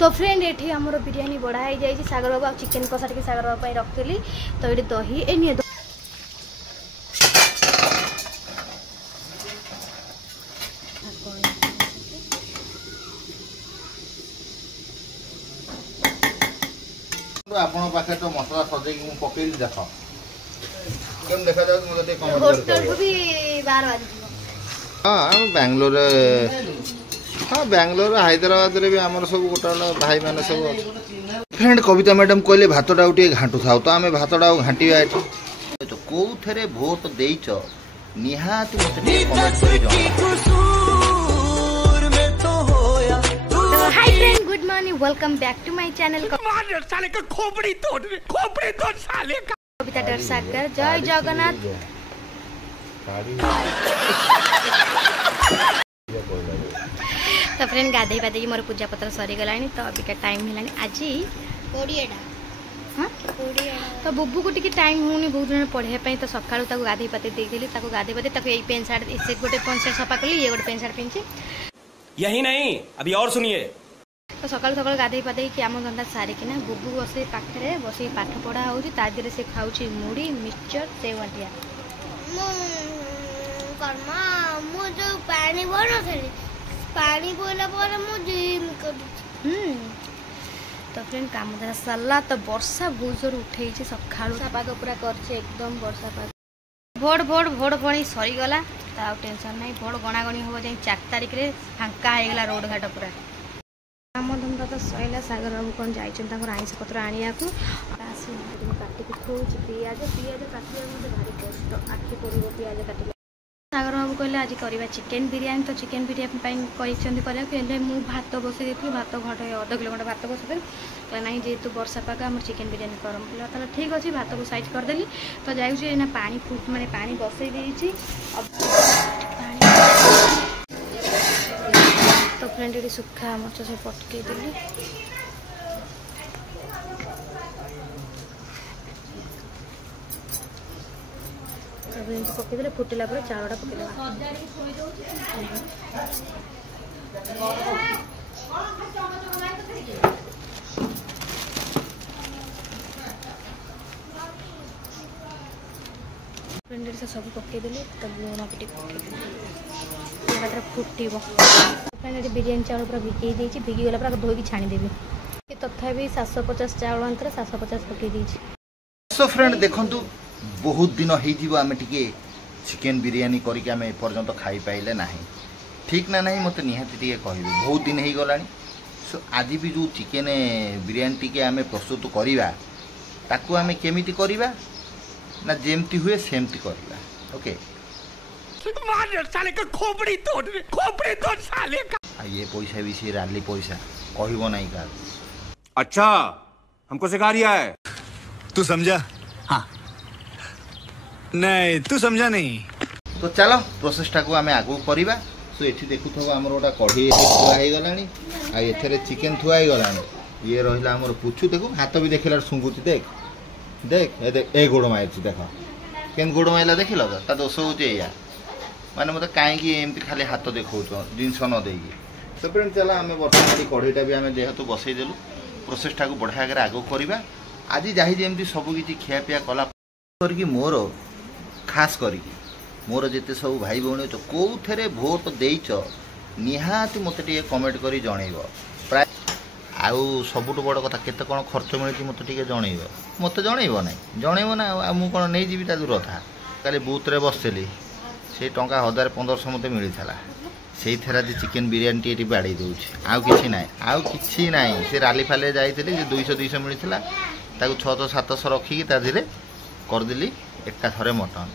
तो फ्रेंड ये आमर बिरियानी बढ़ाई जाए सागर बाबू आ चिकेन कषा टे सागर बाबू रखी तो ये दही ए आपण पाखे तो मसला सजे पकई देख केम देखा जाउ मते कमेंट होटल को भी बार बार हां बेंगलोर हां बेंगलोर हैदराबाद रे भी हमर सब गोटा भाई माने सब फ्रेंड कविता मैडम कहले भातडा उठी घांटू थाउ तो आमे भातडा घांटिया एठी तो को थरे भोट देइछ निहात मते कमेंट करि जाओ। Hi friend good morning welcome back to my channel साले का खोपड़ी तोड़ साले का कविता दर्शकर जय जगन्नाथ। तो फ्रेंड गाधे पाधे मोर पूजा पत्र सरी गलानी तो अभी का टाइम है आज 20 हाँ तो बुबू को टिके टाइम होनी बहुत दिन पढ़ाई तो सका गाधे पाते देदेली गाधे पाते ये पेंट सार्ट इसे गोटे पेंट सार्ट सफा कली ये गोटे पेंट सार्ट पिंधि यही नहीं अभी और सुनिए तो सकाल सकाल गाधे पाधे कि आम धंदा सारिकिना बुबू बस पाखे बस पाठ पढ़ा होती से खाऊँ मुड़ी मिक्सचर सेव अंटिया जो पानी बनोली पानी बोला तो फ्रेंड काम धरा सरला तो वर्षा बहुत जोर उठे सका पाग पूरा कर एकदम वर्षा पाग भोट भोट भोट गणी सरीगला तो टेंशन नहीं भोट गणागणी हम जाए 4 तारिख रे फांका होगा रोड घाट पूरा काम धंदा तो सैला सागर बाबू कौन जाइए आईस पत्र आनिया को काटिक खोज पिज पिज काटे भारी कष्ट आखि पड़ो पिज काटे सागर बाबू कहले आज करवा चिकेन बिरियानी तो चिकेन बिरियानी कहले मुझे भात बसई थी भात घंटे अध किलो घंटे भात बसई कहले ना जेहेतु वर्षा पाग आम चिकेन बिरियानी करम बोले ठीक अच्छे भात को साइज करदेली तो जाऊँ पानी फुट माने पानी बसई देती तो फ्रेंड ये सुखा मरच सब पटकई देली पकईदे फुटिला चाउलटा पकईदे से सब पकईदेली तो लुण फुटे बिरियानी चाउल पूरा भिगे देती भिगीगला पूरा धोई छाणीदेवी तथापि 750 चाउल अंतर 750 पकई सो फ्रेंड देखंतु बहुत दिन हो आम टे चिकेन बिरियानी करके आम एपर्यंत खाई पाइले ना ठीक ना नहीं मत निहाती टे कह बहुत दिन हो गला सो आज भी जो चिकेन बिरियानी टी आम प्रस्तुत करवा ताकू आम केमिति करवा ना जेमती हुए सेमती करवा ओके साले का खोपड़ी तोड़ साले का ये पैसा भी से राली पैसा कहब नहीं का अच्छा हमको सिखा रिया है तू समझा हाँ नहीं तू समझा नहीं तो चलो प्रोसेसटा को आम आगू करवा सो ये देखु आमर गोटा कढ़ी थुआई गलानी आ चिकेन थुआई गलानी ये रहा आमर पुछु देखो हाथ भी देखला शुंगुची देख देख ए गोड़ मारी देख केन गोड़ मारा देख ता दोष हो माने मत कहीं एमती खाली हाथ देखो जिनस न देगी तो फ्रेंड चला आम बर्तमान कढ़ईटा भी आम जेहेतु बसईदेलु प्रोसेसटा को बढ़िया आगे आगू करवा आज जाही जमी सबकि खियापिया कला करके मोर खास करके मोर जिते सब भाई भौणी तो कौ थे भोट देच निहाती मत कमेंट कर जनइब प्राय आउ सबुठ बड़ कथा केते कौन खर्च मिली मत जनइब मत जनइब ना जनइब ना मुझे कौन नहीं जी दूर था काली बुथ्रे बसली से टंका 1000-1500 मत मिलता से आज चिकेन बिरियानी टी बाड़ी दूसरी आउ कि ना आउ कि ना से राली फाली जाइए 200-200 मिलता 600-700 रखिकी ताधीरे करदेली एका थरे मटन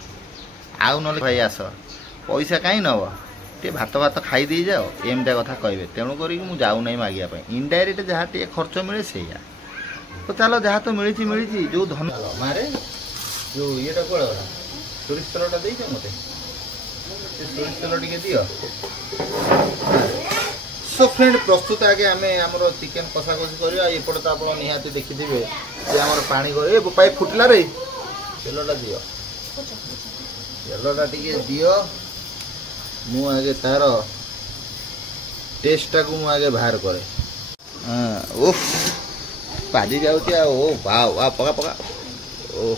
आउ ना भाई आस पैसा कहीं नब टे भात भात खाई दे जाओ एमता कथा कहे तेणुक मुझे जाऊ ना मागिया इनडायरेक्ट जहाँ टे खर्च मिले से तो चलो जहाँ तो मिली जो धन मारे जो ये सोरिष तेलटा दे मत सोरिष तेल टे दियो सो फ्रेंड प्रस्तुत आगे आम आमर चिकेन कषा कषि करवा एपटे तो आप निहाती देखिथे आम पानी पाइप फुटला रे तेलटा दियो तेलटा टे दियो मु आगे तार टेस्टा को मु आगे बाहर करे ओह पादी जाऊँगी ओ वाह वाह पका पका ओह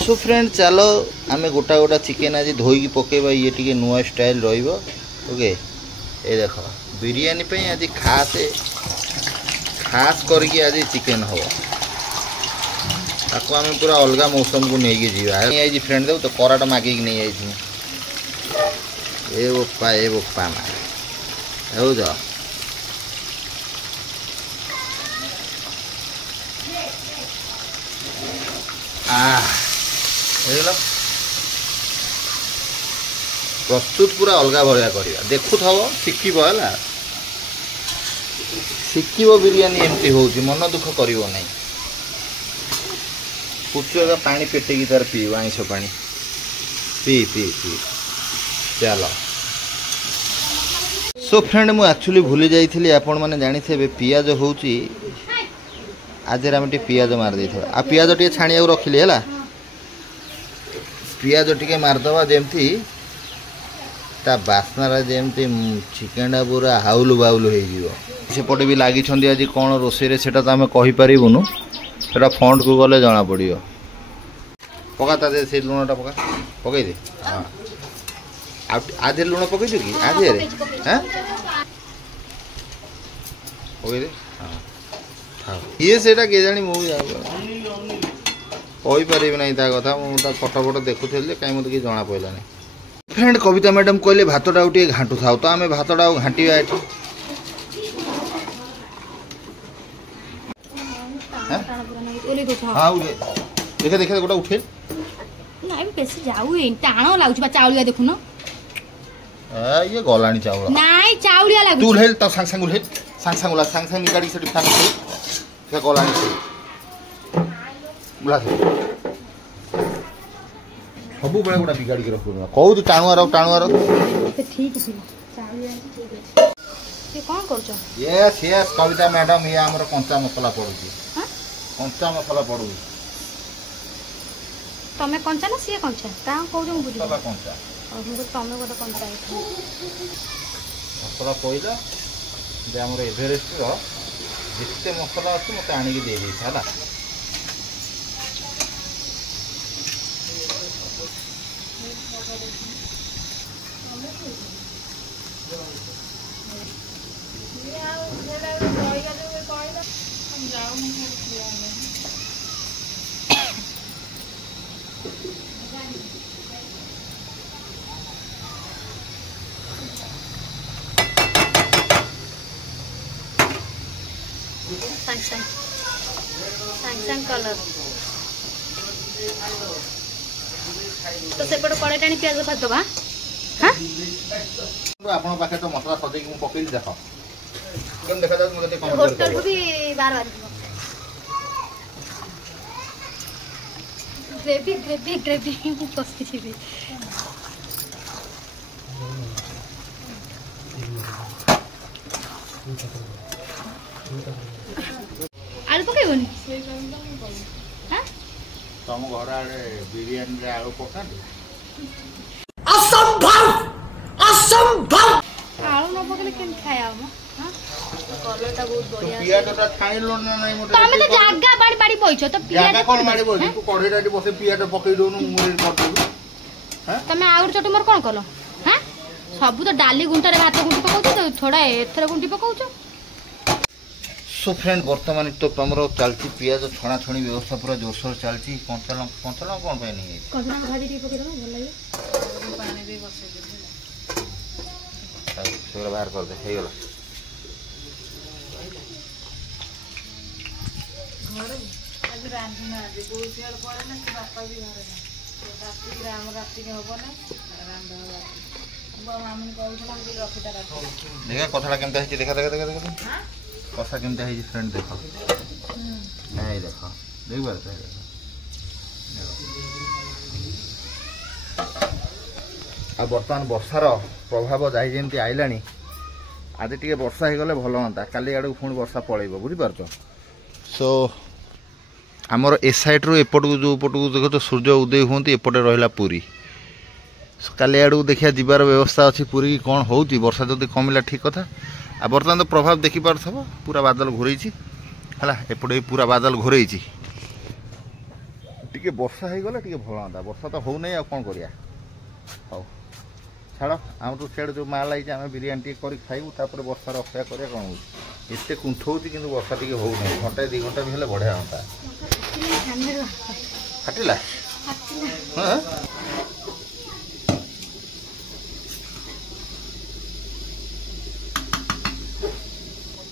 सो फ्रेंड चलो आम गोटा गोटा चिकेन आज धोईकी पकेबा ये टी नुआ स्टाइल ओके ये देख बिरियानी पे आज खास खास करके आज चिकेन हम ताको आम पूरा अलग मौसम को लेकिन जी फ्रेंड देव तो कराटा मागिक नहीं आई ए बोपा ना हो जा प्रस्तुत पूरा अलग भाया करवा देखु शिखब है शिखब बिरियानी एमती हो मन दुख कर पुचुआ पानी पेटेगी तार पीव आईस पानी पी पी पी चल सो फ्रेंड मुझे एक्चुअली भूली जाइए आपण मैंने जानी थे पियाज हूँ आज आम पियाज मारदे आ पियाज टे छाणिया रखिली है पियाज टे मारदवा जमती ता बास्नार जमती चिकेन पूरा हाउलु बाउलु होपटे भी लगी आज कौन रोषे से तो आम कहीपरूनु से फंड को गले जना पड़ पका ता दे से लुणटा पका पकई दे हाँ आधे लुण पकई कि आधे हाँ पकई दे हाँ ये सेटा के जानी मुझे कहीपर ना ता कथा मुझे फटो फटो देखुली कहीं मत कि जना पड़ा नहीं फ्रेंड कविता मैडम कहले भातटा टे घाटू था तो आम भातटा घाटा ये हाँ देखे देखे गोटा उठे नाइ बेसी जाऊ टाण लागुछ बा चाउलिया देखुनो ये गलानी चाउल नाइ चाउलिया लागुछ तू उठेल त सांग सांग उठेल सांग सांग निकाडी सेठी फैन से गलानी से बुला से सबु बेले गोटा बिगाड़ी के रखु कहू तू टाणुआ रख ठीक है चाउलिया ठीक है ये कौन करछो यस यस कविता मैडम ये हमर कंचा मसाला पड़ुची हां कंचा मसाला पड़ुची तमे कंचा ना सिए कंचा का कहू जो बुझी मसाला कंचा और मुझे तमे गोटे कंचा आई मसाला पइला जे हमर एवरेस्ट रो जिते मसाला अछि मते आनी के दे दी हला सांग कलर तो सेपट कड़े टाणी प्याज भात दबा हां आपन पाखे तो मसला सजे कि पकई देखो कोन देखा जाउ मते कम होटल को भी बार बार ग्रेवी ग्रेवी ग्रेवी बस किसी भी आलू पकाइबनी हां तम घर आड़े बिरयानी रे आलू पका असंभव असंभव आलू न पकले केन खाया हम हां कलरटा बहुत बढ़िया पियाटा छाणी लो ना नहीं मोटे तमे तो जागा बाड़ी बाड़ी पइछो तो जागा कोन मारी बोली तू कढेटा बसे पियाटा पकई दोनु मुरे कर दू हां तमे आउर चटु मोर कोन कलो हां सब तो डाली गुंटा रे भात गुंटी पकाउछ तो थोड़ा एथरे गुंटी पकाउछ सो फ्रेंड वर्तमान तो तुमरो चलती पियाज छणा छणी व्यवस्था पूरा जोरसोर चलती कंचल कौन पे नहीं है कजना भाजी टी पके दो भल लागे पानी भी बसे दे सेरा बाहर कर दे हे गेला घर आज रांधी ना जे बोल सियाल पड़े ना कि बापा भी घर ना रात्रि ग्राम रात्रि के होबो ना रांधा बाबा मामी कहउछला कि रखिता रख देखा कथाटा केमता है देखा देखा देखा देखा हां कथा केमता है फ्रेंड देखो है देखो देख बार आ बर्तमान वर्षार प्रभाव जाई जेमती आइलानी आज टी वर्षा हो गले भल हाँ काली आड़ पुणी वर्षा पलैब बुझीपार सो आमर ए साइड रू एपट को जो पट को देख तो सूर्य उदय हमें एपटे रहा पुरी काली आड़ू देखिया जीवार व्यवस्था अच्छी पूरी कौन हो वर्षा जदि कमिला ठीक कथा आ बर्तमान तो प्रभाव देखी पार्थब पूरा बादल घोरई है एपटे पूरा बादल घोरई टिके वर्षा हो गला टिके भल हाँ वर्षा तो हो नहीं कौन करिया हौ छाड़ आम तो सियाड़े जो माल आई आम बिरियानी टे कर खाइबू तापर वर्षार अपेक्षा करिया कौन हो एते कुंठौची किंतु वर्षा टिके हो नहीं घंटे 2 घंटा भी हेले बढ़िया होता फाटिला हाँ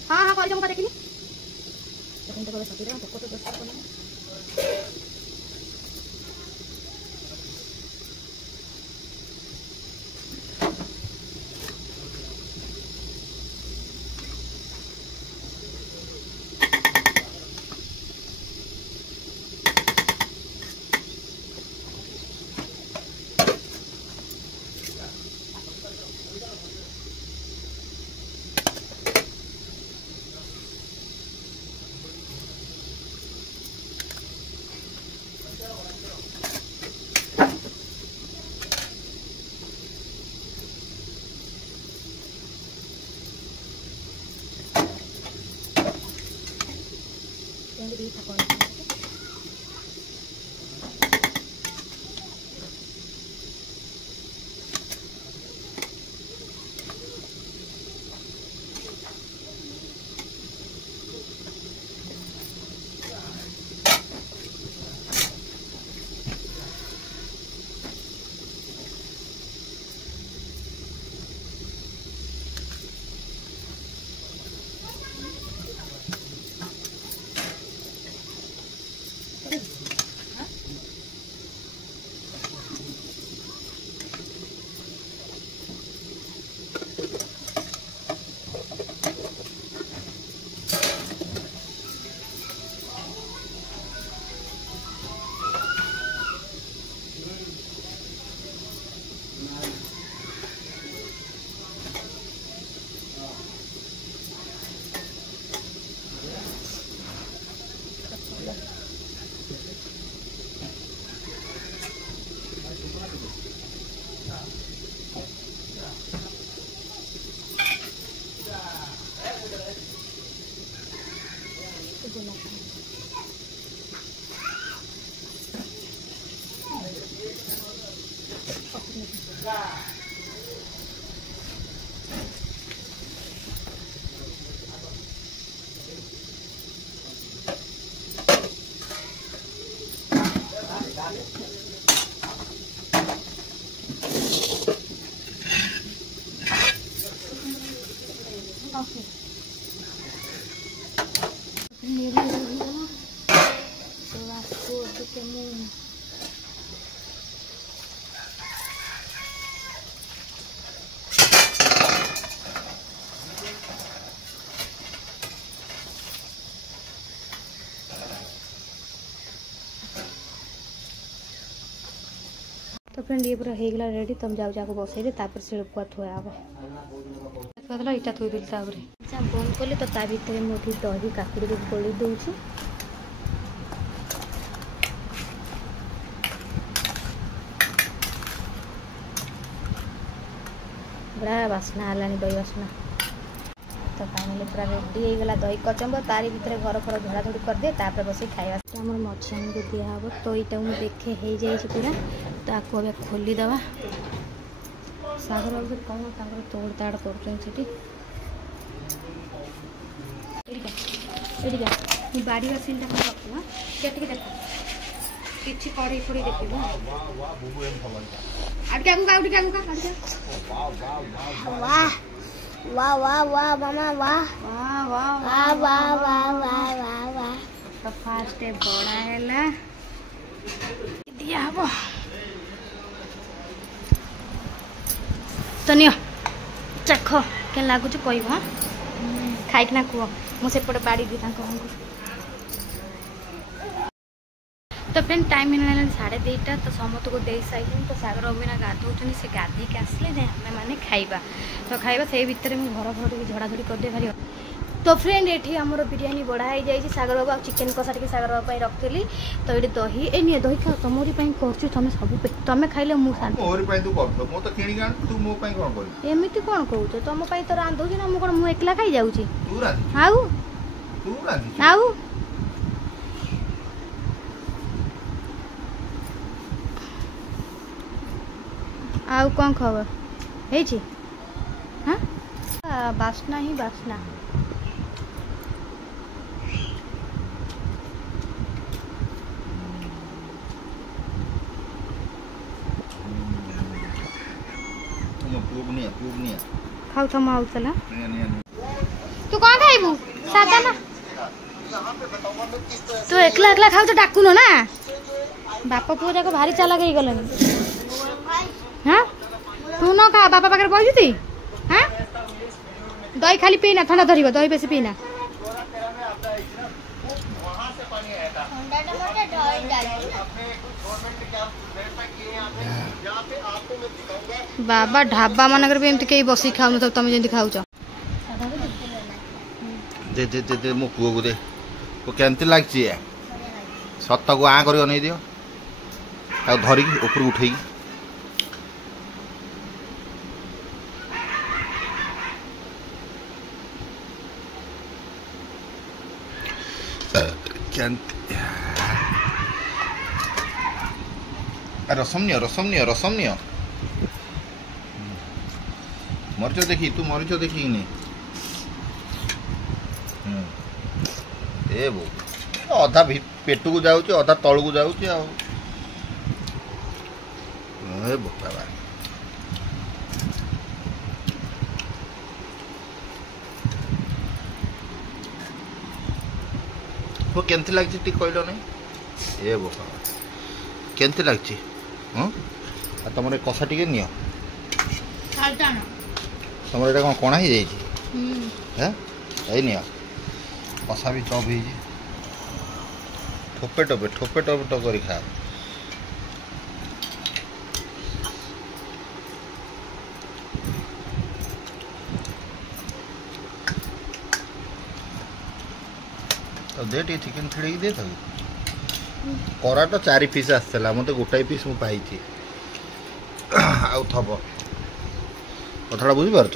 हाँ हाँ कर मुझे देखिनी देखिन तो सती रे तो दस को तो फ्रेंड ये पूरा हो गला रेडी तुम जाओ जाको बसैले तापर से पुआ थुआ हम इटा थोई दिल तापर बंद कले तो ता भीतर मुझे दही काकुड़ी को गोली दूची बड़ा बास्ना हलानी दही बास्ना तो फाइनली पूरा रेडी हो गला दही कचम्बर तारी भीतर घर फर झड़ाझड़ी कर दे तापर बस खाइबा आम मछियान को दिया हम तो यहाँ मुझे देखे हो जाए पूरा तो आपको अब खोलीदे सागर बाबू कौन तोड़ ताड़ कर बाड़ी सीन रखु हाँ देख कि कड़े फड़े देख वाह वाह वाह मामा वाह वाह वाह वाह वाह वाह वाह तो फास्ट बड़ा है दिया हम तो नियो चख के लगुच कह हाँ खाइकिना कह मुझे बाड़ी दी तो फ्रेंड टाइम है 2:30 तो समस्त को दे सारे तो सागर अभिना गाधौन से गाधे आसले आम मैंने खाइबा तो खाइबा से भितर मुझे घर फर झड़ाझड़ी करदे भारी तो फ्रेंड ये आमर बिरियानी बढ़ाई जाए सागर बाबा चिकेन कषा टे सागर बाबा रखी तो ये दही ए नहीं दही खा तुमरी कर तुम सब तुम खाइले एमती कौन कौच तुम तो रांधुची ना मुझे कौन एकला खाई जाऊँ आउ कौन खबर है हाँ बासना ही बासना खाऊ थम आउ चला तू कौन खाइबू सादा ना तू एकला एकला खाऊ तो डाकुन ना बापा पुओ जाक भारी चालाक हो गलन हाँ तू न खा बापा पाखे बसी हाँ दही खाली पीना ठंडा धरिब दही बेसी पीना बाबा ढाबा मानकर भी एमती कहीं बसी खाऊ न तुम जमी खाऊ दे दे दे दे मो पुओ को दे वो केमती लागछि सत्ता को आ करी अनै दियो आ धरिकी ऊपर उठेई रसमनिय मरीच देखी तू मरीच देखी नहीं ए बो अधा पेट को जाऊँ अधा तल को जाऊँ बाबा वो केमती लगे टी कहल नहीं ए बो केमती लगे हाँ तुम कषा टे नि तुम ये कौन कणा ही जाइए कषा भी चप हो ठोपे टोपे ठोपे टोपे टो कर खा तो दे टे चिकेन छेड़ी दे करा तो 4 पीस आसला मत गोटाए पीस मुझे आउ थब कथा बुझीपार